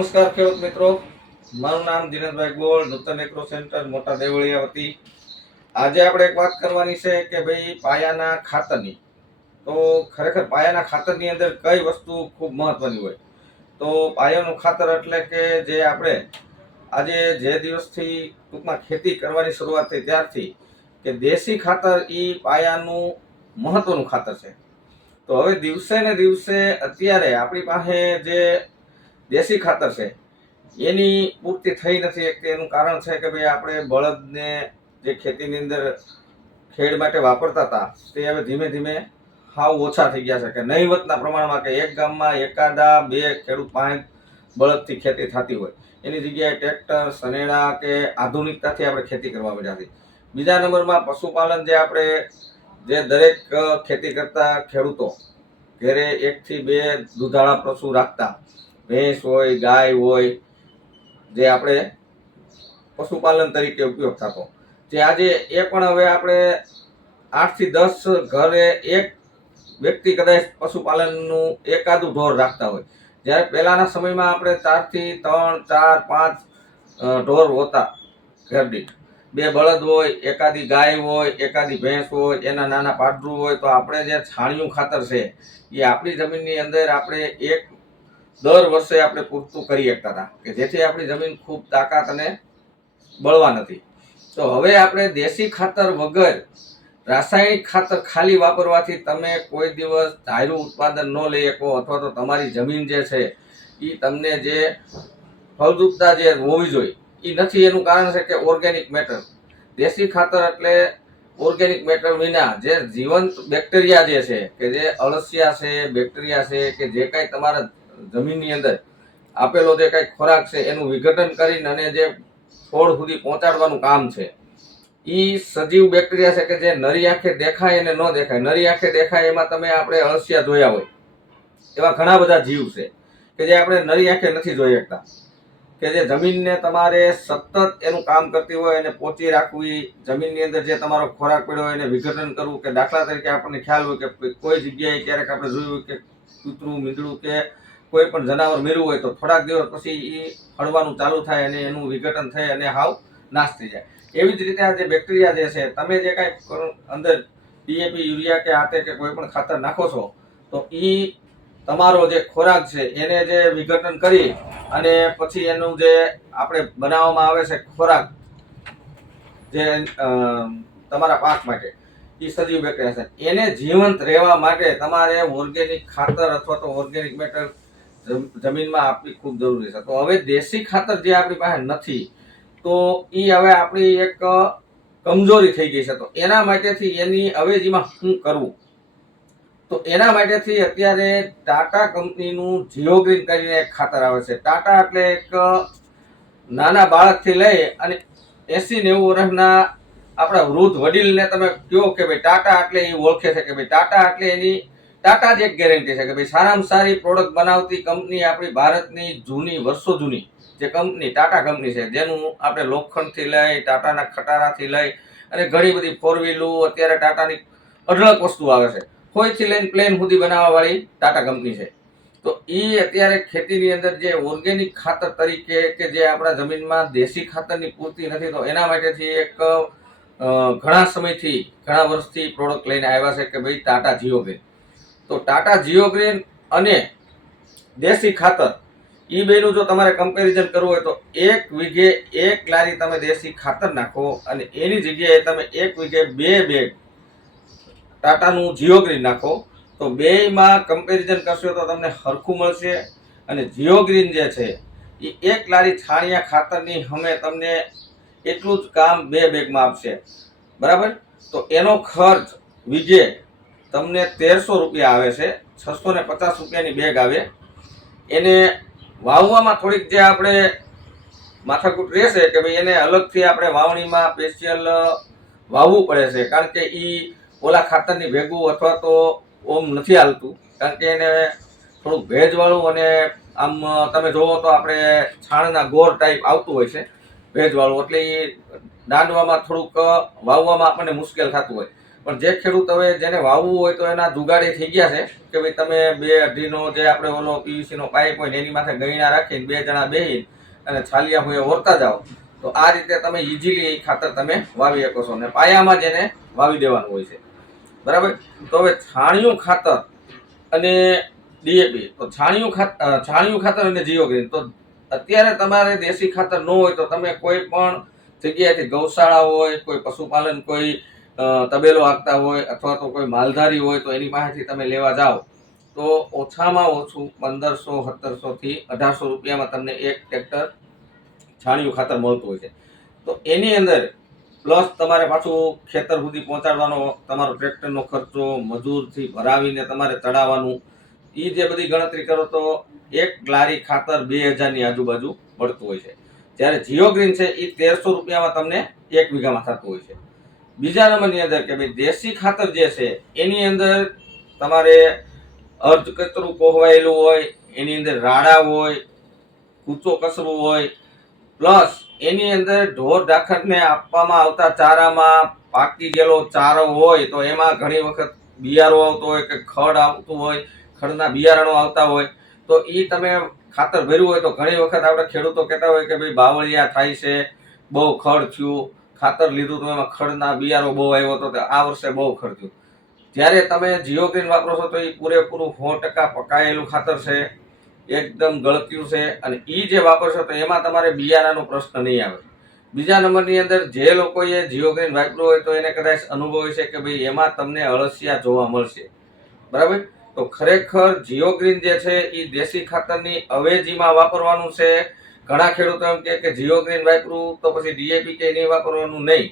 નમસ્કાર ખેડૂત મિત્રો, મારું નામ દિનેશભાઈ ગોળ, નૂતન એગ્રો સેન્ટર મોટા દેવળિયા વતી. આજે આપણે એક વાત કરવાની છે કે ભાઈ પાયાના ખાતરની. તો ખરેખર પાયાના ખાતરની અંદર કઈ વસ્તુ ખૂબ મહત્વની હોય? તો પાયાનું ખાતર એટલે કે જે આપણે આજે જે દિવસથી ટૂંકમાં ખેતી કરવાની શરૂઆત થઈ ત્યારથી કે દેશી ખાતર એ પાયાનું મહત્વનું ખાતર છે. તો હવે દિવસે ને દિવસે અત્યારે આપણી પાસે જે દેશી ખાતર છે એની પૂર્તિ થઈ નથી શકતી. એનું કારણ છે કે ભાઈ આપણે બળદને જે ખેતીની અંદર ખેડ માટે વાપરતા હતા તે હવે ધીમે ધીમે હાવ ઓછા થઈ ગયા છે. કે નહીવતના પ્રમાણમાં કે એક ગામમાં એકાદા બે ખેડૂત પાંચ બળદથી ખેતી થતી હોય, એની જગ્યાએ ટ્રેક્ટર, સનેડા કે આધુનિકતાથી આપણે ખેતી કરવા માંડ્યા છે. બીજા નંબરમાં પશુપાલન, જે આપણે જે દરેક ખેતી કરતા ખેડૂતો ઘરે 1 થી 2 દૂધાળા પશુ રાખતા, ભેંસ હોય, ગાય હોય, જે આપણે પશુપાલન તરીકે ઉપયોગ થતો, જે આજે એ પણ હવે આપણે 8 થી 10 ઘરે એક વ્યક્તિ કદાચ પશુપાલનનું એકાદું ઢોર રાખતા હોય, જ્યારે પહેલાના સમયમાં આપણે 4 થી 3, 4, 5 ઢોર હોતા ઘરદીઠ. 2 બળદ હોય, એકાદી ગાય હોય, એકાદી ભેંસ હોય, એના નાના પાડરું હોય. તો આપણે જે છાણિયું ખાતર છે એ આપણી જમીનની અંદર આપણે દર વર્ષે આપણે પૂરતું કરી શકતા હતા, કે જેથી આપણી જમીન ખૂબ તાકાત અને બળવાન હતી. તો હવે આપણે દેશી ખાતર વગર રાસાયણિક ખાતર ખાલી વાપરવાથી તમે કોઈ દિવસ ધાર્યું ઉત્પાદન ન લઈ શકો, અથવા તો તમારી જમીન જે છે એ તમને જે ફળદ્રુપતા જે હોવી જોઈએ એ નથી. એનું કારણ છે કે ઓર્ગેનિક મેટર. દેશી ખાતર એટલે ઓર્ગેનિક મેટર વિના જે જીવંત બેક્ટેરિયા જે છે, કે જે અળસિયા છે, બેક્ટેરિયા છે, કે જે કાંઈ તમારા જમીનની અંદર આપેલો જે કાંઈ ખોરાક છે એનું વિઘટન કરીને અને જે છોડ સુધી પહોંચાડવાનું કામ છે, એ સજીવ બેક્ટેરિયા છે કે જે નરી આંખે દેખાય અને ન દેખાય. નરી આંખે દેખાય એમાં તમે આપણે અળસિયા જોયા હોય એવા ઘણા બધા જીવ છે કે જે આપણે નરી આંખે નથી જોઈ શકતા, કે જે જમીનને તમારે સતત એનું કામ કરતી હોય અને પહોંચી રાખવી. જમીનની અંદર જે તમારો ખોરાક પડ્યો હોય એને વિઘટન કરવું. કે દાખલા તરીકે આપણને ખ્યાલ હોય કે કોઈ જગ્યાએ ક્યારેક આપણે જોયું હોય કે કૂતરું, મીંદડું કે કોઈ પણ જનાવર મેળવું હોય તો થોડાક દિવસ પછી એ હળવાનું ચાલુ થાય અને એનું વિઘટન થઈ અને હાવ નાશ થઈ જાય. એવી જ રીતે આ જે બેક્ટેરિયા જે છે, તમે જે કાંઈ અંદર ડીએપી, યુરિયા કે આતે કે કોઈ પણ ખાતર નાખો છો તો એ તમારો જે ખોરાક છે એને જે વિઘટન કરી અને પછી એનું જે આપણે બનાવવામાં આવે છે ખોરાક જે તમારા પાક માટે, એ સજીવ બેક્ટેરિયા છે. એને જીવંત રહેવા માટે તમારે ઓર્ગેનિક ખાતર અથવા તો ઓર્ગેનિક મેટર જમીનમાં આપવી ખૂબ જરૂરી છે. તો હવે દેશી ખાતર જે આપણી પાસે નથી, તો એ હવે આપણી એક કમજોરી થઈ ગઈ છે. તો એના માટેથી એની અવેજીમાં શું કરવું? તો એના માટેથી અત્યારે ટાટા કંપનીનું જીઓગ્રીન કરીને એક ખાતર આવે છે. ટાટા એટલે એક નાના બાળકથી લઈ અને 80-90 વર્ષના આપણા વૃદ્ધ વડીલને તમે કહો કે ભાઈ ટાટા એટલે એ ઓળખે છે કે ભાઈ ટાટા એટલે એની ટાટા જ એક ગેરંટી છે કે ભાઈ સારામાં સારી પ્રોડક્ટ બનાવતી કંપની આપણી ભારતની જૂની, વર્ષો જૂની જે કંપની ટાટા કંપની છે, જેનું આપણે લોખંડથી લઈ, ટાટાના ખટારાથી લઈ અને ઘણી બધી 4 વ્હીલું, અત્યારે ટાટાની અઢળક વસ્તુ આવે છે. કોઈથી લઈને પ્લેન સુધી બનાવવા વાળી ટાટા કંપની છે. તો એ અત્યારે ખેતીની અંદર જે ઓર્ગેનિક ખાતર તરીકે કે જે આપણા જમીનમાં દેશી ખાતરની પૂર્તિ નથી, તો એના માટેથી એક ઘણા સમયથી, ઘણા વર્ષથી પ્રોડક્ટ લઈને આવ્યા છે કે ભાઈ ટાટા જીઓગ્રીન. તો ટાટા જીઓગ્રીન અને દેશી ખાતર એ બેનું જો તમારે કમ્પેરિઝન કરવું હોય તો 1 વીઘે 1 લારી તમે દેશી ખાતર નાખો અને એની જગ્યાએ તમે 1 વીઘે 2 બેગ ટાટાનું જીઓગ્રીન નાખો, તો બેયમાં કમ્પેરિઝન કરશો તો તમને સરખું મળશે. અને જીઓગ્રીન જે છે એ 1 લારી છાણિયા ખાતરની સામે તમને એટલું જ કામ 2 બેગમાં આપશે, બરાબર? તો એનો ખર્ચ વીઘે તમને 1300 રૂપિયા આવે છે. 650 રૂપિયાની બેગ આવે. એને વાવવામાં થોડીક જે આપણે માથાકૂટ રહેશે કે ભાઈ એને અલગથી આપણે વાવણીમાં સ્પેશિયલ વાવવું પડે છે, કારણ કે એ ઓલા ખાતરની ભેગું અથવા તો ઓમ નથી હાલતું, કારણ કે એને થોડુંક ભેજવાળું અને આમ તમે જોવો તો આપણે છાણના ગોળ ટાઈપ આવતું હોય છે ભેજવાળું, એટલે એ દાંડવામાં થોડુંક વાવવામાં આપણને મુશ્કેલ થતું હોય. પણ જે ખેડૂત હવે જેને વાવવું હોય તો એના જુગાડી થઈ ગયા છે કે ભાઈ તમે 2-2.5નો જે આપણે ઓલો પીવીસી નો પાઇપ હોય ને એની માથે ગયણા રાખીને 2 જણા બેસી અને છાલિયા હોય ઓરતા જાઓ તો આ રીતે તમે ઇઝીલી ખાતર તમે વાવી શકો છો. અને પાયામાં જેને વાવી દેવાનું હોય છે, બરાબર. તો હવે છાણિયું ખાતર અને ડીએપી, તો છાણિયું ખાતર અને જીઓગ્રીન, તો અત્યારે તમારે દેશી ખાતર ન હોય તો તમે કોઈ પણ જગ્યાએથી ગૌશાળા હોય, કોઈ પશુપાલન, કોઈ તબેલો આપતા હોય અથવા તો કોઈ માલધારી હોય તો એની પાસેથી તમે લેવા જાઓ તો ઓછામાં ઓછું 1500-1700 થી 1800 રૂપિયામાં તમને 1 ટ્રેક્ટર છાણિયું ખાતર મળતું હોય છે. તો એની અંદર પ્લસ તમારે પાછું ખેતર સુધી પહોંચાડવાનો તમારો ટ્રેક્ટરનો ખર્ચો, મજૂરથી ભરાવીને તમારે ચડાવવાનું, એ જે બધી ગણતરી કરો તો 1 લારી ખાતર 2000 ની આજુબાજુ પડતું હોય છે. જ્યારે જીઓગ્રીન છે એ 1300 રૂપિયામાં તમને 1 વીઘામાં થતું હોય છે. બીજા નંબરની અંદર કે ભાઈ દેશી ખાતર જે છે એની અંદર તમારે અર્ધ કચરું કોહવાયેલું હોય, એની અંદર રાડા હોય, કૂચો કચરું હોય, પ્લસ એની અંદર ઢોર ઢાખરને આપવામાં આવતા ચારામાં પાકી ગયેલો ચારો હોય તો એમાં ઘણી વખત બિયારો આવતો હોય કે ખડ આવતું હોય, ખડના બિયારણો આવતા હોય તો એ તમે ખાતર ભર્યું હોય તો ઘણી વખત આપણે ખેડૂતો કહેતા હોય કે ભાઈ બાવળિયા થાય છે, બહુ ખડ થયું, ખાતર લીધું તો એમાં ખડના બિયારો બહુ આવ્યો હતો, આ વર્ષે બહુ ખડ થયું. જ્યારે તમે જીઓગ્રીન વાપરો છો તો એ પૂરેપૂરું 100% પકાયેલું ખાતર છે, એકદમ ગળત્યું છે, અને એ જે વાપરશો તો એમાં તમારે બિયારાનો પ્રશ્ન નહીં આવે. બીજા નંબરની અંદર જે લોકોએ જીઓગ્રીન વાપર્યું હોય તો એને કદાચ અનુભવ છે કે ભાઈ એમાં તમને અળસિયા જોવા મળશે, બરાબર. તો ખરેખર જીઓગ્રીન જે છે એ દેશી ખાતરની અવેજીમાં વાપરવાનું છે. ઘણા ખેડૂતો એમ કે જીઓગ્રીન વાપરવું તો પછી ડીએપી કે નહીં વાપરવાનું, નહીં.